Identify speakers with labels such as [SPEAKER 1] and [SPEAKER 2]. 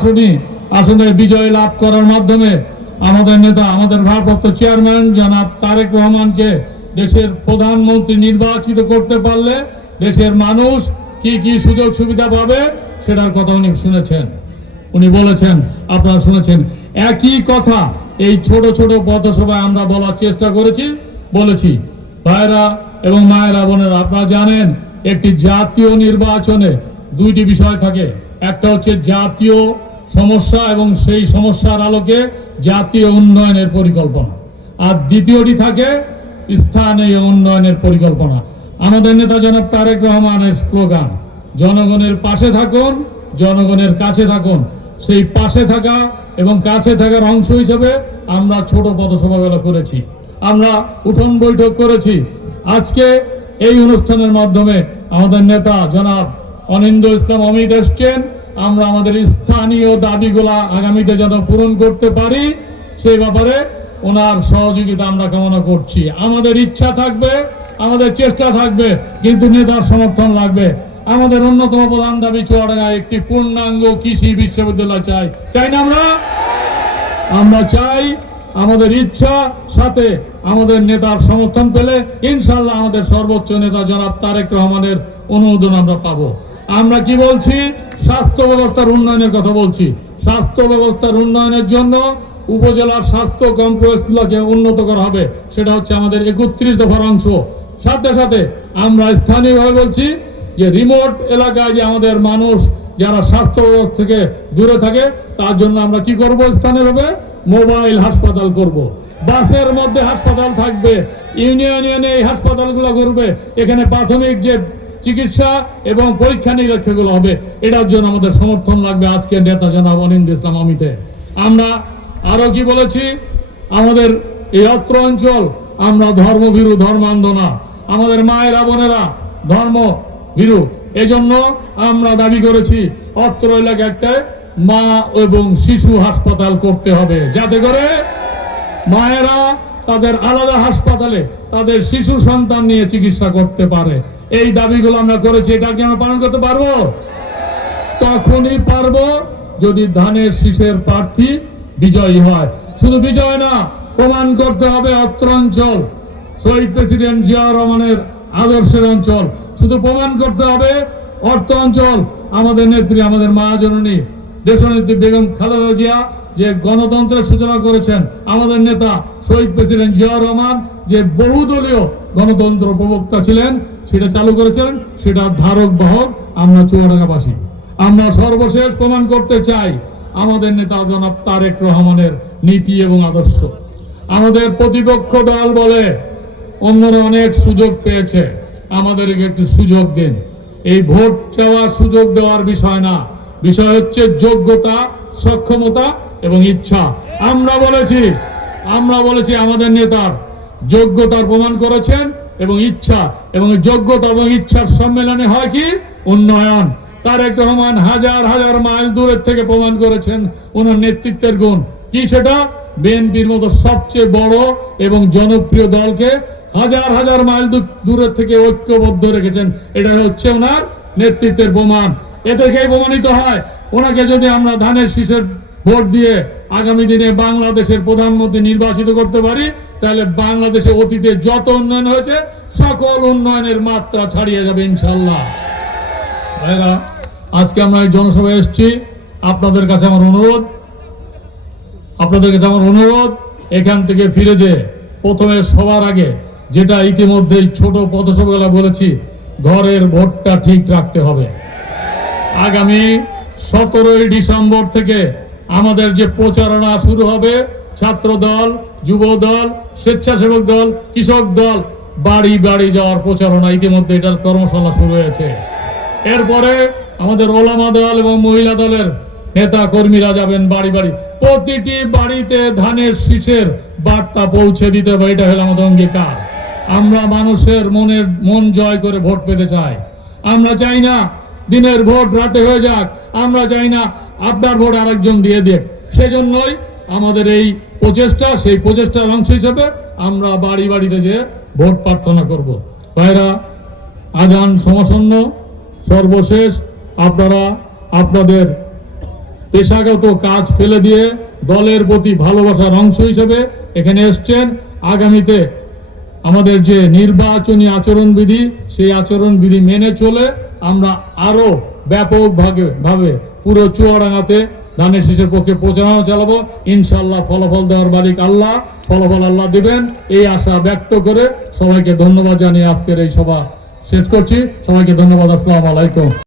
[SPEAKER 1] আসনে আসনে বিজয় লাভ করার মাধ্যমে আমাদের নেতা, আমাদের ভারপ্রাপ্ত চেয়ারম্যান জনাব তারেক রহমানকে দেশের প্রধানমন্ত্রী নির্বাচিত করতে পারলে দেশের মানুষ কি কি সুযোগ সুবিধা পাবে সেটার কথা উনি শুনেছেন। উনি বলেছেন, আপনারা শুনেছেন, একই কথা এই ছোট ছোট পথসভায় আমরা বলার চেষ্টা করেছি, বলেছি, ভাইরা এবং মায়েরা, বোনেরা, আপনারা জানেন একটি জাতীয় নির্বাচনে দুইটি বিষয় থাকে। একটা হচ্ছে জাতীয় সমস্যা এবং সেই সমস্যার আলোকে জাতীয় উন্নয়নের পরিকল্পনা। আর দ্বিতীয়টি থাকে স্থানীয় উন্নয়নের পরিকল্পনা। আমাদের নেতা জনাব তারেক রহমানের স্লোগান, জনগণের পাশে থাকুন, জনগণের কাছে থাকুন। সেই পাশে থাকা এবং কাছে থাকার অংশ হিসেবে আমরা ছোট পথসভাগুলো করেছি। আমরা উঠোন বৈঠক করেছি। আজকে এই অনুষ্ঠানের মাধ্যমে আমাদের নেতা জনাব অনিন্দ ইসলাম অমিত এসছেন। আমরা আমাদের স্থানীয় দাবিগুলা আগামীতে যেন পূরণ করতে পারি, সেই ব্যাপারে ওনার সহযোগিতা আমরা কামনা করছি। আমাদের ইচ্ছা থাকবে, আমাদের চেষ্টা থাকবে, কিন্তু নেতার সমর্থন লাগবে। আমাদের অন্যতম প্রধান দাবি চুয়াডাঙ্গায় একটি পূর্ণাঙ্গ কৃষি বিশ্ববিদ্যালয় চাই। চাই না আমরা? আমরা চাই আমাদের ইচ্ছা সাথে আমাদের নেতার সমর্থন পেলে ইনশাল্লাহ আমাদের সর্বোচ্চ নেতা জনাব তারেক রহমানের অনুমোদন আমরা পাবো। আমরা কি বলছি? স্বাস্থ্য ব্যবস্থার উন্নয়নের কথা বলছি। স্বাস্থ্য ব্যবস্থার উন্নয়নের জন্য উপজেলার স্বাস্থ্য কমপ্লেক্সগুলোকে উন্নত করা হবে। সেটা হচ্ছে আমাদের একত্রিশ দফার অংশ। সাথে সাথে আমরা স্থানীয়ভাবে বলছি যে রিমোট এলাকায় যে আমাদের মানুষ যারা স্বাস্থ্য ব্যবস্থা থেকে দূরে থাকে, তার জন্য আমরা কি করব স্থানীয়ভাবে মোবাইল হাসপাতাল করব। বাসের মধ্যে হাসপাতাল থাকবে। ইউনিয়ন ইউনিয়নে এই হাসপাতালগুলো করবে। এখানে প্রাথমিক যে চিকিৎসা এবং পরীক্ষা নিরীক্ষাগুলো হবে। এটার জন্য আমাদের সমর্থন লাগবে আজকে নেতা জনাব অনিন্দ ইসলাম অমিতে। আমরা আরও কি বলেছি? আমাদের এই অত্র অঞ্চল, আমরা ধর্মভীরু ধর্মান্ধ না আমাদের মায়েরা, বোনেরা ধর্ম ভীরু এজন্য আমরা দাবি করেছি, অত্র এলাকা একটা মা এবং শিশু হাসপাতাল করতে হবে। যাতে করে মায়েরা তাদের আলাদা হাসপাতালে তাদের শিশু সন্তান নিয়ে চিকিৎসা করতে পারে। এই দাবিগুলো আমরা করেছি, এটা কি আমরা পালন করতে পারব? তখনই পারব যদি ধানের শীষের প্রার্থী বিজয়ী হয়। শুধু বিজয় না, প্রমাণ করতে হবে অত্র অঞ্চল, শহীদ প্রেসিডেন্ট জিয়া রহমানের আদর্শের অঞ্চল। শুধু প্রমাণ করতে হবে অর্থ অঞ্চল, আমাদের নেত্রী, আমাদের মা জননী, দেশনেত্রী বেগম খালেদা জিয়া যে গণতন্ত্রের সূচনা করেছেন, আমাদের নেতা শহীদ প্রেসিডেন্ট জিয়া রহমান যে বহুদলীয় গণতন্ত্র প্রবক্তা ছিলেন, সেটা চালু করেছেন, সেটা ধারক বাহক, আমরা চুয়াডাঙ্গাবাসী। আমরা সর্বশেষ প্রমাণ করতে চাই, আমাদের নেতা জনাব তারেক রহমানের নীতি এবং আদর্শ। আমাদের প্রতিপক্ষ দল বলে, অন্যরা অনেক সুযোগ পেয়েছে, আমাদেরকে একটু সুযোগ দিন। এই ভোট চাওয়ার সুযোগ দেওয়ার বিষয় না, বিষয় হচ্ছে যোগ্যতা, সক্ষমতা এবং ইচ্ছা। আমরা বলেছি আমরা বলেছি আমাদের নেতার যোগ্যতার প্রমাণ করেছেন এবং ইচ্ছা এবং যোগ্যতা এবং ইচ্ছার সম্মেলনে হয় কি? উন্নয়ন। তারেক রহমান হাজার হাজার মাইল দূরের থেকে প্রমাণ করেছেন ওনার নেতৃত্বের গুণ। কি সেটা? বিএনপির মতো সবচেয়ে বড় এবং জনপ্রিয় দলকে হাজার হাজার মাইল দূরের থেকে ঐক্যবদ্ধ রেখেছেন। এটা হচ্ছে ওনার নেতৃত্বের প্রমাণ। এ থেকেই প্রমাণিত হয়। ওনাকে যদি আমরা ধানের শীষের ভোট দিয়ে আগামী দিনে বাংলাদেশের প্রধানমন্ত্রী নির্বাচিত করতে পারি, তাহলে বাংলাদেশে অতীতে যত উন্নয়ন হয়েছে, সকল উন্নয়নের মাত্রা ছাড়িয়ে যাবে ইনশাল্লাহ ভাইরা আজকে আমরা এই জনসভায় এসেছি। আপনাদের কাছে আমার অনুরোধ, আপনাদের কাছে আমার অনুরোধ, এখান থেকে ফিরে যে প্রথমে সবার আগে যেটা ইতিমধ্যেই ছোট পথসভাগুলো বলেছি, ঘরের ভোটটা ঠিক রাখতে হবে। আগামী সতেরোই ডিসেম্বর থেকে আমাদের যে প্রচারণা শুরু হবে ছাত্র দল যুব দল স্বেচ্ছাসেবক দল, কৃষক দল, বাড়ি বাড়ি যাওয়ার প্রচারণা ইতিমধ্যে এটার কর্মশালা শুরু হয়েছে। এরপরে আমাদের ওলামা দল এবং মহিলা দলের নেতা কর্মীরা যাবেন বাড়ি বাড়ি। প্রতিটি বাড়িতে ধানের শীষের বার্তা পৌঁছে দিতে হবে, এটা হলো আমাদের অঙ্গীকার। আমরা মানুষের মনের, মন জয় করে ভোট পেতে চাই। আমরা চাই না দিনের ভোট রাতে হয়ে যাক, আমরা চাই না আপনার ভোট আরেকজন দিয়ে দেখ সেজন্যই আমাদের এই প্রচেষ্টা, সেই প্রচেষ্টার অংশ হিসেবে আমরা বাড়ি বাড়িতে যে ভোট প্রার্থনা করব। ভাইরা, আজান সমাসন্ন, সর্বশেষ আপনারা আপনাদের পেশাগত কাজ ফেলে দিয়ে দলের প্রতি ভালোবাসার অংশ হিসেবে এখানে এসছেন। আগামীতে আমাদের যে নির্বাচনী আচরণবিধি, সেই আচরণবিধি মেনে চলে আমরা আরও ব্যাপকভাবে, ভাবে পুরো চুয়াডাঙ্গাতে ধানের শীষের পক্ষে প্রচারণা চালাবো। ইনশাল্লাহ ফলাফল দেওয়ার বালিক আল্লাহ, ফলাফল আল্লাহ দিবেন। এই আশা ব্যক্ত করে সবাইকে ধন্যবাদ জানিয়ে আজকের এই সভা শেষ করছি। সবাইকে ধন্যবাদ, আসসালাম আলাইকুম।